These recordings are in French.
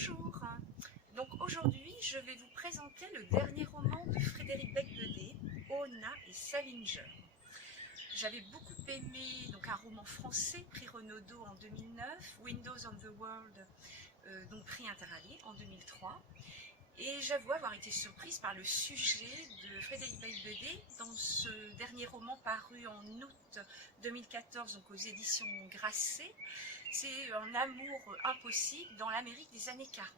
Bonjour. Donc aujourd'hui, je vais vous présenter le dernier roman de Frédéric Beigbeder, Ona et Salinger. J'avais beaucoup aimé un roman français, prix Renaudot en 2009, Windows on the World, donc prix Interallié en 2003. Et j'avoue avoir été surprise par le sujet de Frédéric Beigbeder dans ce dernier roman paru en août 2014, donc aux éditions Grasset. C'est un amour impossible dans l'Amérique des années 40.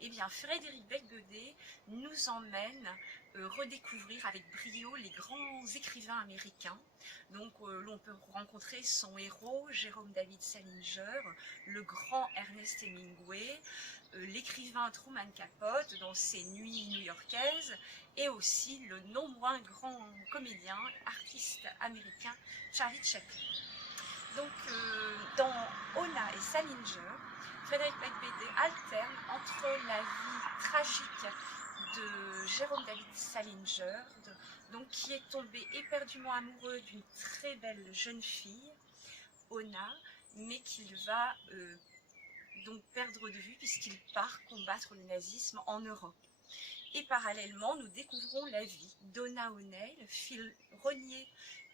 Eh bien, Frédéric Beigbeder nous emmène redécouvrir avec brio les grands écrivains américains. Donc, l'on peut rencontrer son héros, Jérôme David Salinger, le grand Ernest Hemingway, l'écrivain Truman Capote dans ses nuits new-yorkaises, et aussi le non moins grand comédien, artiste américain Charlie Chaplin. Donc, dans Ona et Salinger, Frédéric Beigbeder alterne entre la vie tragique de Jérôme David Salinger, qui est tombé éperdument amoureux d'une très belle jeune fille, Ona, mais qu'il va donc perdre de vue puisqu'il part combattre le nazisme en Europe. Et parallèlement, nous découvrons la vie d'Ona O'Neill, fille reniée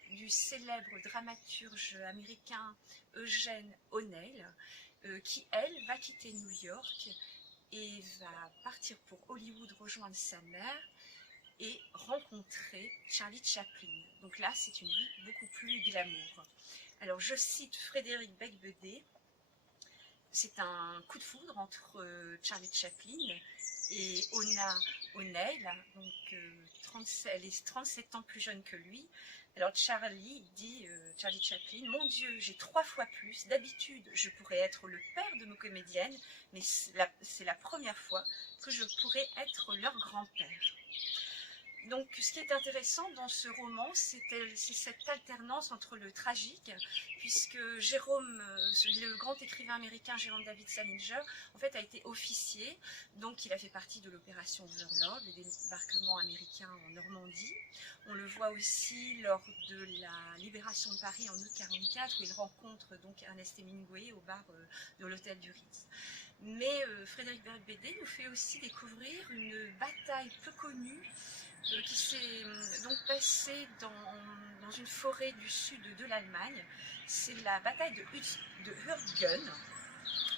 du célèbre dramaturge américain Eugène O'Neill, qui, elle, va quitter New York et va partir pour Hollywood rejoindre sa mère et rencontrer Charlie Chaplin. Donc là, c'est une vie beaucoup plus glamour. Alors, je cite Frédéric Beigbeder. C'est un coup de foudre entre Charlie Chaplin et Ona O'Neill, elle est 37 ans plus jeune que lui. Alors Charlie Chaplin, mon Dieu, j'ai 3 fois plus, d'habitude je pourrais être le père de nos comédiennes, mais c'est la première fois que je pourrais être leur grand-père. Donc, ce qui est intéressant dans ce roman, c'est cette alternance entre le tragique, puisque Jérôme, le grand écrivain américain Jérôme David Salinger, en fait, a été officier, donc il a fait partie de l'opération Overlord, le débarquement américain en Normandie. On le voit aussi lors de la libération de Paris en août 1944, où il rencontre donc Ernest Hemingway au bar de l'hôtel du Ritz. Mais Frédéric Beigbeder nous fait aussi découvrir une bataille peu connue qui s'est donc passée dans une forêt du sud de l'Allemagne. C'est la bataille de Hürtgen.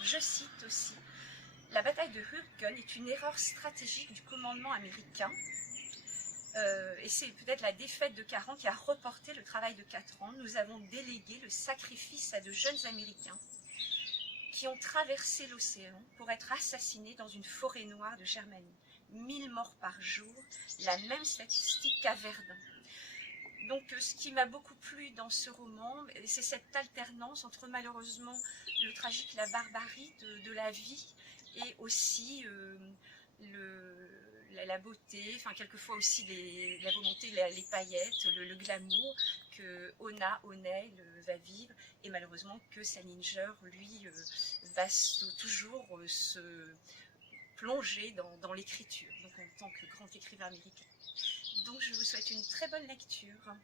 Je cite aussi, la bataille de Hürtgen est une erreur stratégique du commandement américain. Et c'est peut-être la défaite de 40 qui a reporté le travail de 4 ans. Nous avons délégué le sacrifice à de jeunes Américains qui ont traversé l'océan pour être assassinés dans une forêt noire de Germanie. 1000 morts par jour, la même statistique qu'à Verdun. Donc ce qui m'a beaucoup plu dans ce roman, c'est cette alternance entre malheureusement le tragique, la barbarie de la vie, et aussi la beauté, enfin quelquefois aussi la volonté, les paillettes, le glamour que Ona O'Neill va vivre, et malheureusement que Salinger, lui, va toujours se plonger dans l'écriture, donc en tant que grand écrivain américain. Donc je vous souhaite une très bonne lecture.